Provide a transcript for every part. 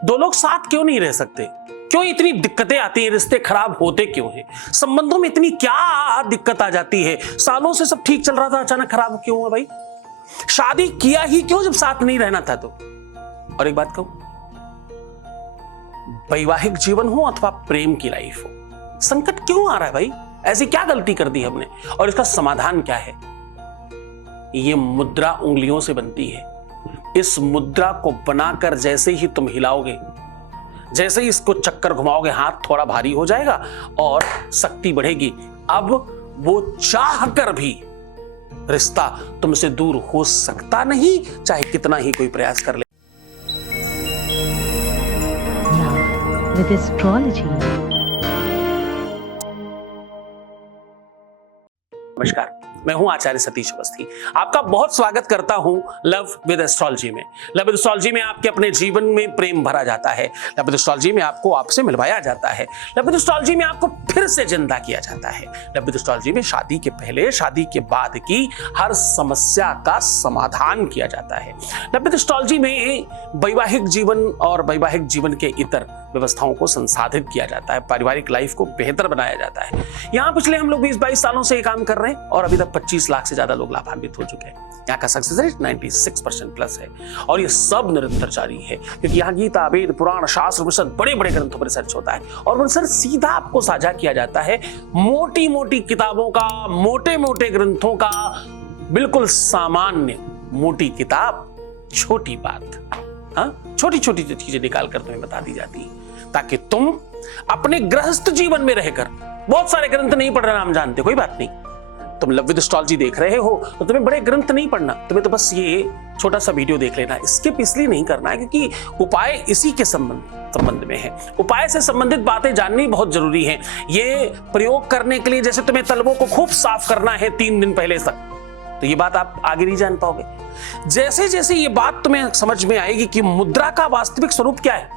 दो लोग साथ क्यों नहीं रह सकते? क्यों इतनी दिक्कतें आती हैं? रिश्ते खराब होते क्यों हैं? संबंधों में इतनी क्या दिक्कत आ जाती है? सालों से सब ठीक चल रहा था, अचानक खराब क्यों हुआ भाई? शादी किया ही क्यों जब साथ नहीं रहना था तो? और एक बात कहूं, वैवाहिक जीवन हो अथवा प्रेम की लाइफ हो, संकट क्यों आ रहा है भाई? ऐसी क्या गलती कर दी हमने और इसका समाधान क्या है? ये मुद्रा उंगलियों से बनती है। इस मुद्रा को बनाकर जैसे ही तुम हिलाओगे, जैसे ही इसको चक्कर घुमाओगे, हाथ थोड़ा भारी हो जाएगा और शक्ति बढ़ेगी। अब वो चाह कर भी रिश्ता तुमसे दूर हो सकता नहीं, चाहे कितना ही कोई प्रयास कर ले। With astrology. नमस्कार, मैं हूं आचार्य सतीश अवस्थी। आपका बहुत स्वागत करता हूं लव विद एस्ट्रोलॉजी में। लव विद एस्ट्रोलॉजी में आपके अपने जीवन में प्रेम भरा जाता है। लव विद एस्ट्रोलॉजी में आपको आपसे मिलवाया जाता है। लव विद एस्ट्रोलॉजी में आपको फिर से जिंदा किया जाता है। लव विद एस्ट्रोलॉजी में शादी के पहले, शादी के बाद की हर समस्या का समाधान किया जाता है। लव विद एस्ट्रोलॉजी में वैवाहिक जीवन और वैवाहिक जीवन के इतर व्यवस्थाओं को संसाधित किया जाता है। पारिवारिक लाइफ को बेहतर बनाया जाता है। यहाँ पिछले हम लोग 20-22 सालों से ये काम कर रहे हैं और अभी तक 25 लाख से ज्यादा लोग लाभान्वित हो चुके हैं। यहाँ का सक्सेस रेट 96% प्लस है और ये सब निरंतर जारी है, क्योंकि यहाँ गीता, वेद, पुराण, शास्त्र, उपनिषद, बड़े बड़े ग्रंथों पर रिसर्च होता है और वो रिसर्च सीधा आपको साझा किया जाता है। मोटी मोटी किताबों का, मोटे मोटे ग्रंथों का, बिल्कुल सामान्य मोटी किताब, छोटी बात, छोटी छोटी चीजें निकाल कर तुम्हें बता दी जाती है, ताकि तुम अपने गृहस्थ जीवन में रहकर, बहुत सारे ग्रंथ नहीं पढ़ रहे, नाम जानते, कोई बात नहीं, तुम लव विद एस्ट्रोलॉजी देख रहे हो तो तुम्हें बड़े ग्रंथ नहीं पढ़ना, तुम्हें तो बस ये छोटा सा वीडियो देख लेना। स्किप इसलिए नहीं करना है क्योंकि उपाय इसी के संबंध में है। उपाय से संबंधित बातें जाननी बहुत जरूरी है। ये प्रयोग करने के लिए जैसे तुम्हें तलवों को खूब साफ करना है 3 दिन पहले तक, तो ये बात आप आगे नहीं जान पाओगे। जैसे जैसे ये बात तुम्हें समझ में आएगी कि मुद्रा का वास्तविक स्वरूप क्या है,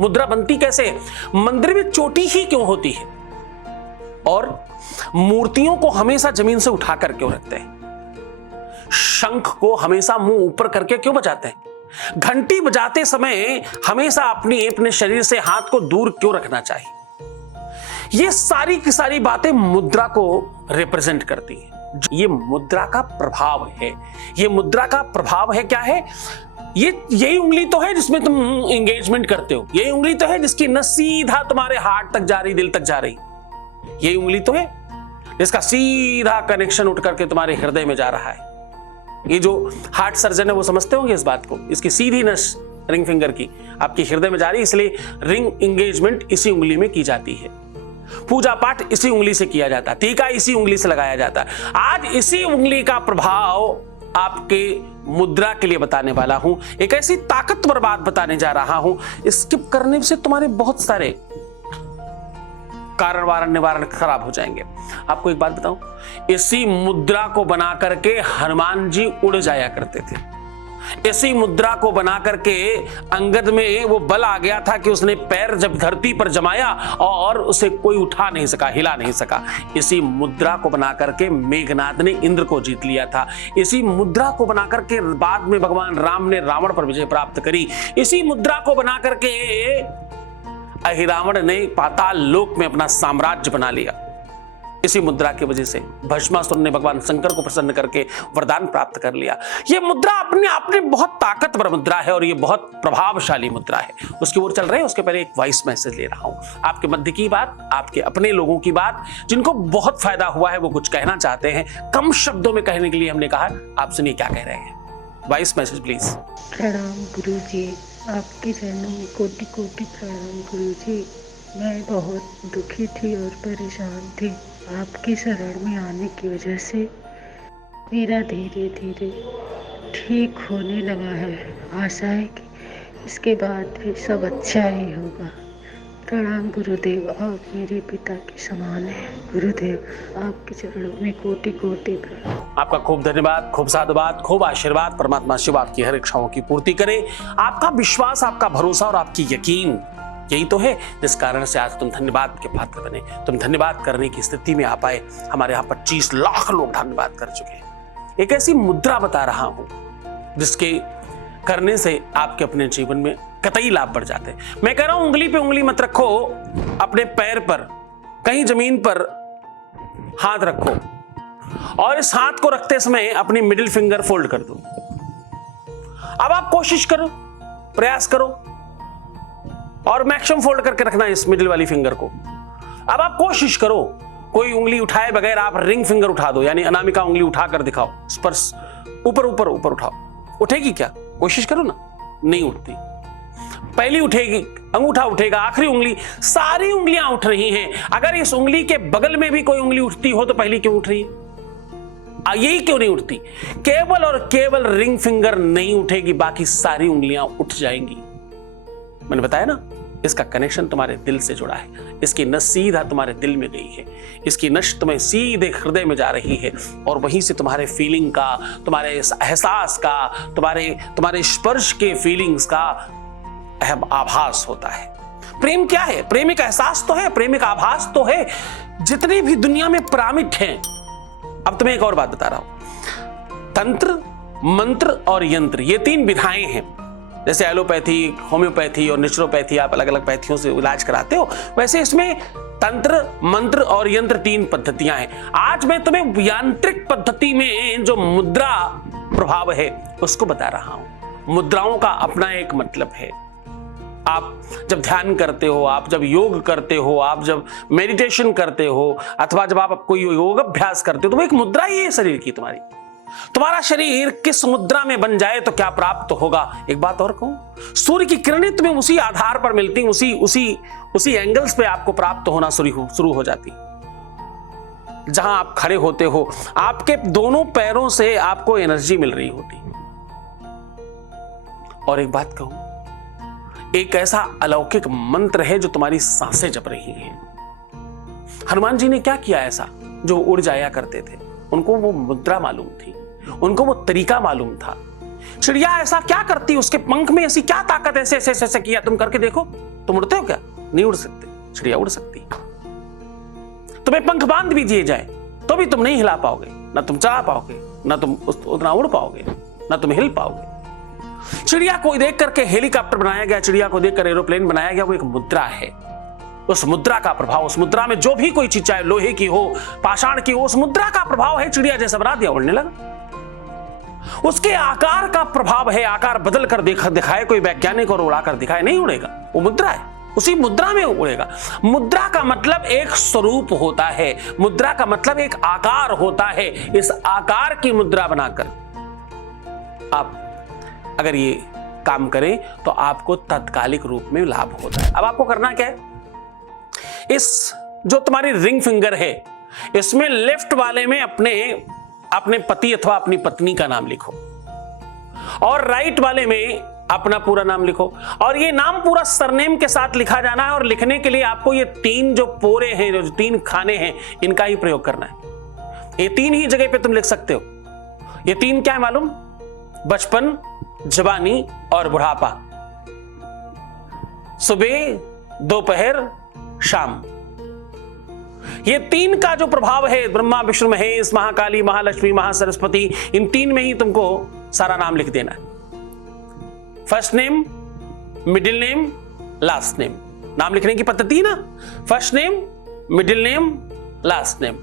मुद्रा बनती कैसे है, मंदिर में चोटी ही क्यों होती है और मूर्तियों को हमेशा जमीन से उठा कर क्यों रखते हैं, शंख को हमेशा मुंह ऊपर करके क्यों बजाते हैं, घंटी बजाते समय हमेशा अपने शरीर से हाथ को दूर क्यों रखना चाहिए, ये सारी की सारी बातें मुद्रा को रिप्रेजेंट करती है। ये मुद्रा का प्रभाव है। ये मुद्रा का प्रभाव है क्या है? यही उंगली तो है जिसमें तुम एंगेजमेंट करते हो, यही उंगली तो है जिसकी नस सीधा तुम्हारे हार्ट तक जा रही, दिल तक जा रही, यही उंगली तो है जिसका सीधा कनेक्शन उठ करके तुम्हारे हृदय में जा रहा है। ये जो हार्ट सर्जन है वो समझते होंगे इस बात को, इसकी सीधी नस रिंग फिंगर की आपके हृदय में जा रही, इसलिए रिंग एंगेजमेंट इसी उंगली में की जाती है। पूजा पाठ इसी उंगली से किया जाता है, टीका इसी उंगली से लगाया जाता है। आज इसी उंगली का प्रभाव आपके मुद्रा के लिए बताने वाला हूं। एक ऐसी ताकतवर बात बताने जा रहा हूं, स्किप करने से तुम्हारे बहुत सारे कारण वारण निवारण खराब हो जाएंगे। आपको एक बात बताऊं, इसी मुद्रा को बना करके हनुमान जी उड़ जाया करते थे। इसी मुद्रा को बना करके अंगद में वो बल आ गया था कि उसने पैर जब धरती पर जमाया और उसे कोई उठा नहीं सका, हिला नहीं सका। इसी मुद्रा को बना करके मेघनाद ने इंद्र को जीत लिया था। इसी मुद्रा को बना करके बाद में भगवान राम ने रावण पर विजय प्राप्त करी। इसी मुद्रा को बना करके अहिरावण ने पाताल लोक में अपना साम्राज्य बना लिया। इसी मुद्रा की वजह से भस्मासुर ने भगवान शंकर को प्रसन्न करके वरदान प्राप्त कर लिया। यह मुद्रा अपने आप में बहुत ताकतवर मुद्रा है और यह बहुत प्रभावशाली मुद्रा है। उसकी ओर चल रहे हैं, उसके पहले एक वॉइस मैसेज ले रहा हूं। आपके मध्य की बात, आपके अपने लोगों की बात, जिनको बहुत फायदा हुआ है, वो कुछ कहना चाहते हैं, कम शब्दों में कहने के लिए हमने कहा। आप सुनिए क्या कह रहे हैं। Voice message please. प्रणाम गुरु जी, आपके चरणों में कोटि कोटि प्रणाम गुरु जी। मैं बहुत दुखी थी और परेशान थी। आपकी शरण में आने की वजह से मेरा धीरे धीरे ठीक होने लगा है। आशा है कि इसके बाद भी सब अच्छा ही होगा। प्रणाम गुरुदेव, आप मेरे पिता के समान हैं। गुरुदेव, आपके चरणों में कोटि कोटि प्रणाम। आपका खूब धन्यवाद, खूब साधुवाद, खूब आशीर्वाद। परमात्मा शिव आपकी हर इच्छाओं की पूर्ति करे। आपका विश्वास, आपका भरोसा और आपकी यकीन यही तो है जिस कारण से आज तुम धन्यवाद के पात्र बने, तुम धन्यवाद करने की स्थिति में आ पाए। हमारे यहाँ 25 लाख लोग धन्यवाद कर चुके हैं। एक ऐसी मुद्रा बता रहा हूं जिसके करने से आपके अपने जीवन में कतई लाभ बढ़ जाते हैं। मैं कह रहा हूं उंगली पे उंगली मत रखो, अपने पैर पर कहीं जमीन पर हाथ रखो और इस हाथ को रखते समय अपनी मिडिल फिंगर फोल्ड कर दो। अब आप कोशिश करो, प्रयास करो और मैक्सिमम फोल्ड करके रखना इस मिडिल वाली फिंगर को। अब आप कोशिश करो, कोई उंगली उठाए बगैर आप रिंग फिंगर उठा दो, यानी अनामिका उंगली उठाकर दिखाओ, स्पर्श ऊपर ऊपर ऊपर उठाओ। उठेगी क्या? कोशिश करो ना, नहीं उठती। पहली उठेगी, अंगूठा उठेगा, आखिरी उंगली, सारी उंगलियां उठ रही हैं। अगर इस उंगली के बगल में भी कोई उंगली उठती हो तो पहली क्यों उठ रही है? यही क्यों नहीं उठती? केवल और केवल रिंग फिंगर नहीं उठेगी, बाकी सारी उंगलियां उठ जाएंगी। मैंने बताया ना, इसका कनेक्शन तुम्हारे दिल से जुड़ा है। इसकी नस सीधा तुम्हारे दिल में गई है, इसकी नस तुम्हें सीधे हृदय में जा रही है और वहीं से तुम्हारे फीलिंग का, तुम्हारे एहसास का, तुम्हारे स्पर्श के फीलिंग्स का आभास होता है। प्रेम क्या है? प्रेम एक एहसास तो है, प्रेम एक आभास तो है। जितने भी दुनिया में पिरामिड हैं, अब तुम्हें एक और बात बता रहा हूं, तंत्र, मंत्र और यंत्र, ये तीन विधाएं हैं। जैसे एलोपैथी, होम्योपैथी और नेचुरोपैथी, आप अलग अलग पैथियों से इलाज कराते हो, वैसे इसमें तंत्र, मंत्र और यंत्र तीन पद्धतियां हैं। आज मैं तुम्हें यांत्रिक पद्धति में जो मुद्रा प्रभाव है उसको बता रहा हूं। मुद्राओं का अपना एक मतलब है। आप जब ध्यान करते हो, आप जब योग करते हो, आप जब मेडिटेशन करते हो, अथवा जब आप कोई योग अभ्यास करते हो, तो वो एक मुद्रा ही है शरीर की तुम्हारी। तुम्हारा शरीर किस मुद्रा में बन जाए तो क्या प्राप्त होगा। एक बात और कहूं, सूर्य की किरणें तुम्हें उसी आधार पर मिलती, उसी एंगल्स पे आपको प्राप्त होना शुरू हो जाती। जहां आप खड़े होते हो, आपके दोनों पैरों से आपको एनर्जी मिल रही होती। और एक बात कहूं, एक ऐसा अलौकिक मंत्र है जो तुम्हारी सांसें जप रही हैं। हनुमान जी ने क्या किया ऐसा? जो उड़ जाया करते थे, उनको वो मुद्रा मालूम थी, उनको वो तरीका मालूम था। चिड़िया ऐसा क्या करती, उसके पंख में ऐसी क्या ताकत, ऐसे ऐसे ऐसे किया, तुम करके देखो। तुम उड़ते हो क्या? नहीं उड़ सकते। चिड़िया उड़ सकती। तुम्हें पंख बांध भी दिए जाए तो भी तुम नहीं हिला पाओगे, ना तुम चला पाओगे, ना तुम उतना उड़ पाओगे, ना तुम हिल पाओगे। चिड़िया को देख करके हेलीकॉप्टर बनाया गया, चिड़िया को देखकर एरोप्लेन बनाया गया, वो एक मुद्रा है। उस मुद्रा का प्रभाव, उस मुद्रा में जो भी कोई चीज, चाहे लोहे की हो, पाषाण की हो, उस मुद्रा का प्रभाव है। चिड़िया जैसा बना दिया, उड़ने लगा। उसके आकार का प्रभाव है, आकार बदल कर दिखाए कोई वैज्ञानिक और उड़ाकर दिखाए, नहीं उड़ेगा। वो मुद्रा है, उसी मुद्रा में उड़ेगा। मुद्रा का मतलब एक स्वरूप होता है, मुद्रा का मतलब एक आकार होता है। इस आकार की मुद्रा बनाकर आप अगर ये काम करें तो आपको तात्कालिक रूप में लाभ होता है। अब आपको करना क्या है, इस जो तुम्हारी रिंग फिंगर है, इसमें लेफ्ट वाले में अपने पति अथवा अपनी पत्नी का नाम लिखो और राइट वाले में अपना पूरा नाम लिखो। और ये नाम पूरा सरनेम के साथ लिखा जाना है। और लिखने के लिए आपको ये तीन जो पोरे हैं, जो तीन खाने हैं, इनका ही प्रयोग करना है। ये तीन ही जगह पे तुम लिख सकते हो। ये तीन क्या है मालूम? बचपन, जवानी और बुढ़ापा, सुबह, दोपहर, शाम। ये तीन का जो प्रभाव है, ब्रह्मा, विष्णु, महेश, महाकाली, महालक्ष्मी, महासरस्वती, इन तीन में ही तुमको सारा नाम लिख देना है। First name, middle name, last name. नाम लिखने की पद्धति ना, first name, middle name, last name,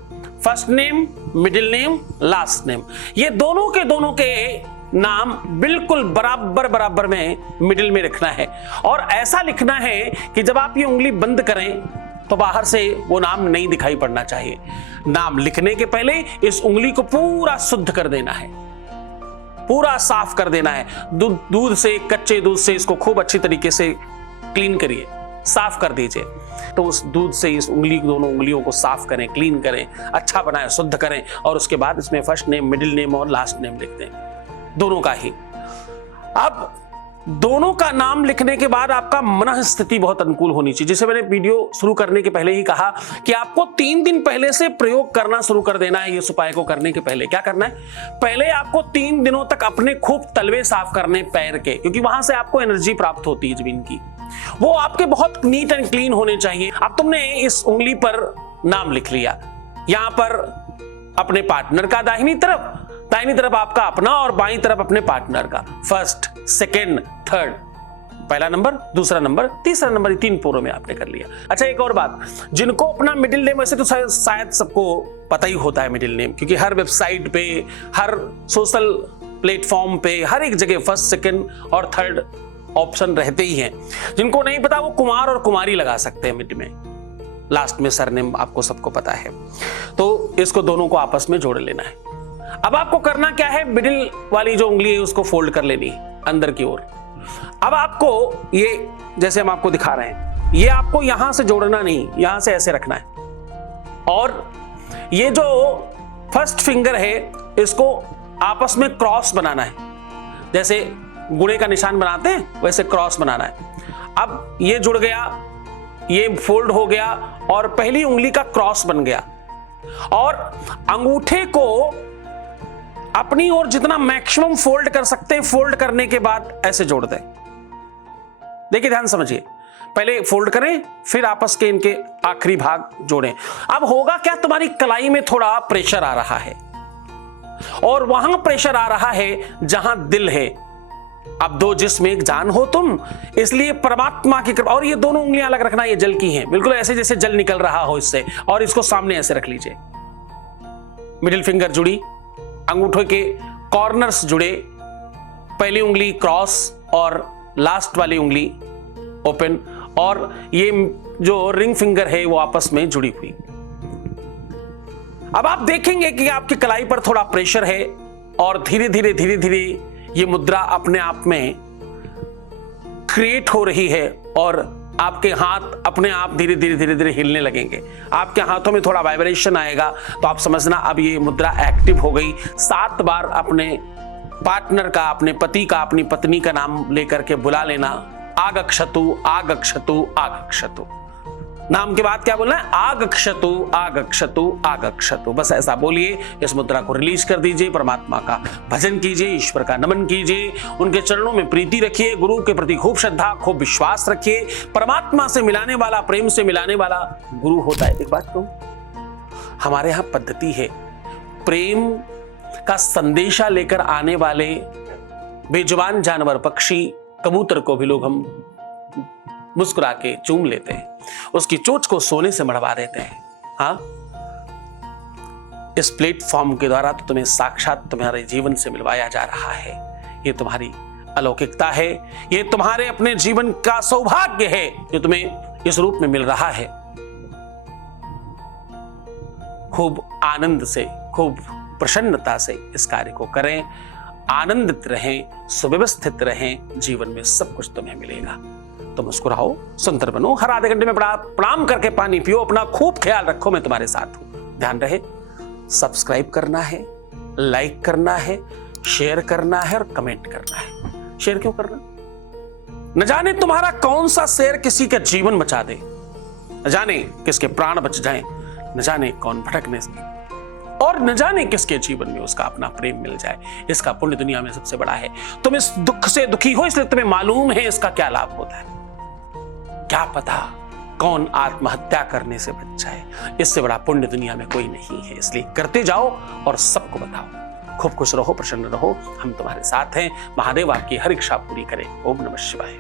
first name, middle name, last name. ये दोनों के नाम बिल्कुल बराबर में मिडिल में रखना है। और ऐसा लिखना है कि जब आप ये उंगली बंद करें तो बाहर से वो नाम नहीं दिखाई पड़ना चाहिए। नाम लिखने के पहले इस उंगली को पूरा शुद्ध कर देना है, पूरा साफ कर देना है। दूध से, कच्चे दूध से इसको खूब अच्छी तरीके से क्लीन करिए, साफ कर दीजिए। तो उस दूध से इस दोनों उंगलियों को साफ करें, क्लीन करें, अच्छा बनाएं, शुद्ध करें। और उसके बाद इसमें फर्स्ट नेम, मिडिल नेम और लास्ट नेम लिख दें, दोनों का ही। अब दोनों का नाम लिखने के बाद आपका मन स्थिति बहुत अनुकूल होनी चाहिए। जैसे मैंने वीडियो शुरू करने के पहले ही कहा कि आपको 3 दिन पहले से प्रयोग करना शुरू कर देना है। इस उपाय को करने के पहले क्या करना है, पहले आपको 3 दिनों तक अपने खूब तलवे साफ करने पैर के, क्योंकि वहां से आपको एनर्जी प्राप्त होती है जमीन की। वो आपके बहुत नीट एंड क्लीन होने चाहिए। अब तुमने इस उंगली पर नाम लिख लिया, यहां पर अपने पार्टनर का दाहिनी तरफ आपका अपना और बाईं तरफ अपने पार्टनर का, फर्स्ट, सेकेंड, थर्ड। पहला नंबर, दूसरा नंबर, तीसरा नंबर, ये 3 पोरों में आपने कर लिया। अच्छा एक और बात, जिनको अपना मिडिल नेम, वैसे तो शायद सबको पता ही होता है मिडिल नेम, क्योंकि हर वेबसाइट पे, हर सोशल प्लेटफॉर्म पे, हर एक जगह फर्स्ट, सेकंड और थर्ड ऑप्शन रहते ही हैं। जिनको नहीं पता वो कुमार और कुमारी लगा सकते हैं मिड में, लास्ट में सरनेम आपको सबको पता है। तो इसको दोनों को आपस में जोड़ लेना है। अब आपको करना क्या है, मिडिल वाली जो उंगली है उसको फोल्ड कर लेनी है अंदर की ओर। अब आपको ये, जैसे हम आपको दिखा रहे हैं, ये आपको यहां से जोड़ना नहीं, यहां से ऐसे रखना है। और ये जो फर्स्ट फिंगर है इसको आपस में क्रॉस बनाना है, जैसे गुणे का निशान बनाते हैं वैसे क्रॉस बनाना है। अब ये जुड़ गया, ये फोल्ड हो गया और पहली उंगली का क्रॉस बन गया। और अंगूठे को अपनी ओर जितना मैक्सिमम फोल्ड कर सकते हैं, फोल्ड करने के बाद ऐसे जोड़ दें। देखिए ध्यान समझिए, पहले फोल्ड करें, फिर आपस के इनके आखिरी भाग जोड़ें। अब होगा क्या, तुम्हारी कलाई में थोड़ा प्रेशर आ रहा है और वहां प्रेशर आ रहा है जहां दिल है। अब 2 जिस्म एक जान हो तुम, इसलिए परमात्मा की कृपा। और ये दोनों उंगलियां अलग रखना, ये जल की हैं, बिल्कुल ऐसे जैसे जल निकल रहा हो इससे। और इसको सामने ऐसे रख लीजिए, मिडिल फिंगर जुड़ी, अंगूठे के कॉर्नर्स जुड़े, पहली उंगली क्रॉस और लास्ट वाली उंगली ओपन, और ये जो रिंग फिंगर है वो आपस में जुड़ी हुई। अब आप देखेंगे कि आपकी कलाई पर थोड़ा प्रेशर है और धीरे धीरे ये मुद्रा अपने आप में क्रिएट हो रही है और आपके हाथ अपने आप धीरे धीरे हिलने लगेंगे। आपके हाथों में थोड़ा वाइब्रेशन आएगा तो आप समझना अब ये मुद्रा एक्टिव हो गई। 7 बार अपने पार्टनर का, अपने पति का, अपनी पत्नी का नाम लेकर के बुला लेना, आगक्षतु आगक्षतु आगक्षतु। नाम के बाद क्या बोलना है, आगक्षतु आगक्षतु आगक्षतु। बस ऐसा बोलिए, इस मुद्रा को रिलीज कर दीजिए, परमात्मा का भजन कीजिए, ईश्वर का नमन कीजिए, उनके चरणों में प्रीति रखिए, गुरु के प्रति खूब श्रद्धा, खूब विश्वास रखिए। परमात्मा से मिलाने वाला, प्रेम से मिलाने वाला गुरु होता है। एक बात कहूं, हमारे यहां पद्धति है, प्रेम का संदेशा लेकर आने वाले बेजुबान जानवर, पक्षी, कबूतर को भी लोग हम मुस्कुरा के चूम लेते हैं, उसकी चोंच को सोने से मढ़वा देते हैं। हाँ, इस प्लेटफॉर्म के द्वारा तो तुम्हें साक्षात तुम्हारे जीवन से मिलवाया जा रहा है। ये तुम्हारी अलौकिकता है, ये तुम्हारे अपने जीवन का सौभाग्य है जो तुम्हें इस रूप में मिल रहा है। खूब आनंद से, खूब प्रसन्नता से इस कार्य को करें, आनंदित रहें, सुव्यवस्थित रहें, जीवन में सब कुछ तुम्हें मिलेगा। तो मुस्कुराओ, सुंदर बनो, हर आधे घंटे में प्रणाम करके पानी पियो, अपना खूब ख्याल रखो, मैं तुम्हारे साथ हूं। ध्यान रहे, सब्सक्राइब करना है, लाइक करना है, शेयर करना है और कमेंट करना है। शेयर क्यों करना, न जाने तुम्हारा कौन सा शेयर किसी का जीवन बचा दे, न जाने किसके प्राण बच जाएं, न जाने कौन भटकने से, और न जाने किसके जीवन में उसका अपना प्रेम मिल जाए। इसका पुण्य दुनिया में सबसे बड़ा है। तुम इस दुख से दुखी हो इसलिए तुम्हें मालूम है इसका क्या लाभ होता है। क्या पता कौन आत्महत्या करने से बच जाए, इससे बड़ा पुण्य दुनिया में कोई नहीं है। इसलिए करते जाओ और सबको बताओ। खूब खुश रहो, प्रसन्न रहो, हम तुम्हारे साथ हैं। महादेव आपकी हर इच्छा पूरी करे। ओम नमः शिवाय।